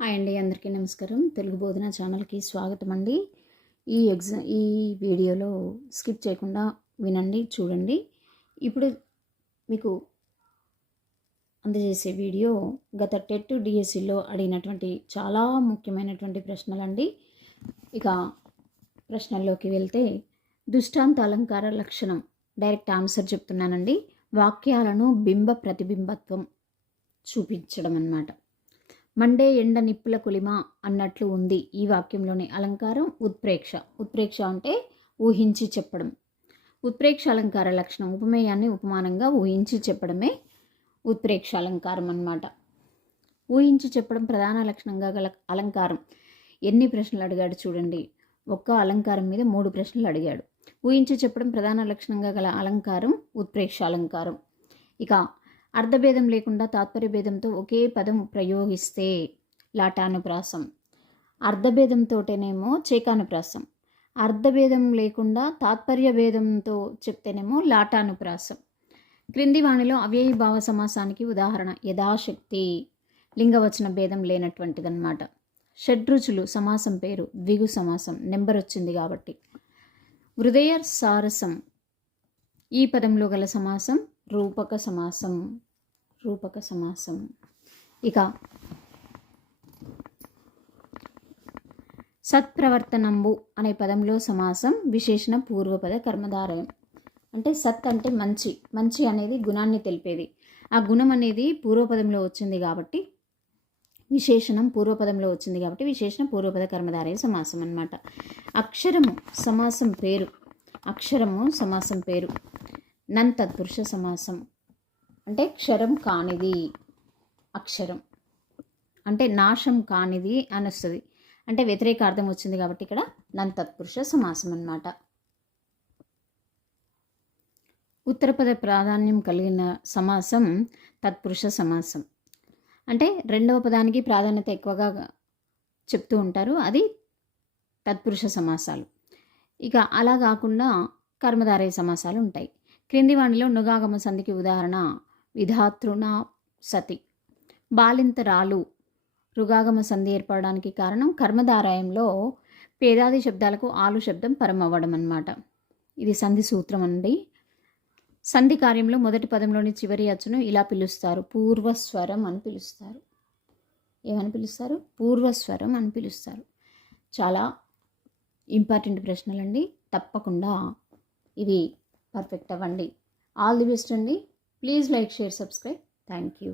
Hi అండి అందరికీ నమస్కారం. తెలుగు బోధన ఛానల్కి స్వాగతం అండి ఈ ఎగ్జా ఈ వీడియోలో స్కిప్ చేయకుండా వినండి చూడండి. ఇప్పుడు మీకు అందజేసే వీడియో గత టెట్ డిఎస్సిలో అడిగినటువంటి చాలా ముఖ్యమైనటువంటి ప్రశ్నలండి. ఇక ప్రశ్నల్లోకి వెళ్తే దుష్టాంత అలంకార లక్షణం డైరెక్ట్ ఆన్సర్ చెప్తున్నానండి. వాక్యాలను బింబ ప్రతిబింబత్వం చూపించడం అన్నమాట మండే ఎండ నిప్పుల కొలిమ అన్నట్లు ఉంది ఈ వాక్యంలోని అలంకారం ఉత్ప్రేక్ష. ఉత్ప్రేక్ష అంటే ఊహించి చెప్పడం. ఉత్ప్రేక్ష అలంకార లక్షణం ఉపమేయాన్ని ఉపమానంగా ఊహించి చెప్పడమే ఉత్ప్రేక్ష అలంకారం అన్నమాట. ఊహించి చెప్పడం ప్రధాన లక్షణంగా గల అలంకారం. ఎన్ని ప్రశ్నలు అడిగాడు చూడండి. ఒక్క అలంకారం మీద మూడు ప్రశ్నలు అడిగాడు. ఊహించి చెప్పడం ప్రధాన లక్షణంగా గల అలంకారం ఉత్ప్రేక్ష అలంకారం. ఇక అర్ధభేదం లేకుండా తాత్పర్య భేదంతో ఒకే పదం ప్రయోగిస్తే లాటానుప్రాసం. అర్ధభేదంతోటేనేమో చేకానుప్రాసం. అర్ధభేదం లేకుండా తాత్పర్య భేదంతో చెప్తేనేమో లాటానుప్రాసం. క్రింది వాణిలో అవ్యయ భావ సమాసానికి ఉదాహరణ యథాశక్తి. లింగవచన భేదం లేనటువంటిదన్నమాట. షడ్రుచులు సమాసం పేరు ద్విగు సమాసం నెంబర్ వచ్చింది కాబట్టి. హృదయ సారసం ఈ పదంలో గల సమాసం రూపక సమాసం రూపక సమాసం. ఇక సత్ప్రవర్తనంబు అనే పదంలో సమాసం విశేషణ పూర్వపద కర్మధారయం. అంటే సత్ అంటే మంచి మంచి అనేది గుణాన్ని తెలిపేది. ఆ గుణం అనేది పూర్వపదంలో వచ్చింది కాబట్టి విశేషణం పూర్వపదంలో వచ్చింది కాబట్టి విశేషణ పూర్వపద కర్మధారయ సమాసం అన్నమాట. అక్షరము సమాసం పేరు. అక్షరము సమాసం పేరు. నన్ తత్పురుష సమాసం. అంటే క్షరం కానిది అక్షరం. అంటే నాశం కానిది అని వస్తుంది అంటే వ్యతిరేక అర్థం వచ్చింది కాబట్టి ఇక్కడ నన్ తత్పురుష సమాసం అన్నమాట. ఉత్తరపద ప్రాధాన్యం కలిగిన సమాసం తత్పురుష సమాసం. అంటే రెండవ పదానికి ప్రాధాన్యత ఎక్కువగా చెప్తూ ఉంటారు. అది తత్పురుష సమాసాలు. ఇక అలా కాకుండా కర్మధారయ సమాసాలు ఉంటాయి. క్రింది వాణిలో నుగాగమ సంధికి ఉదాహరణ విధాతృణ సతి. బాలింతరాలు రుగాగమ సంధి ఏర్పడడానికి కారణం కర్మధారాయంలో పేదాది శబ్దాలకు ఆలు శబ్దం పరమవ్వడం అన్నమాట ఇది సంధి సూత్రం అండి. సంధి కార్యంలో మొదటి పదంలోని చివరి అచ్చును ఇలా పిలుస్తారు. పూర్వస్వరం అని పిలుస్తారు. ఏమని పిలుస్తారు? పూర్వస్వరం అని పిలుస్తారు. చాలా ఇంపార్టెంట్ ప్రశ్నలండి. తప్పకుండా ఇవి పర్ఫెక్ట్ అవ్వండి. ఆల్ ది బెస్ట్ అండి. Please like share subscribe thank you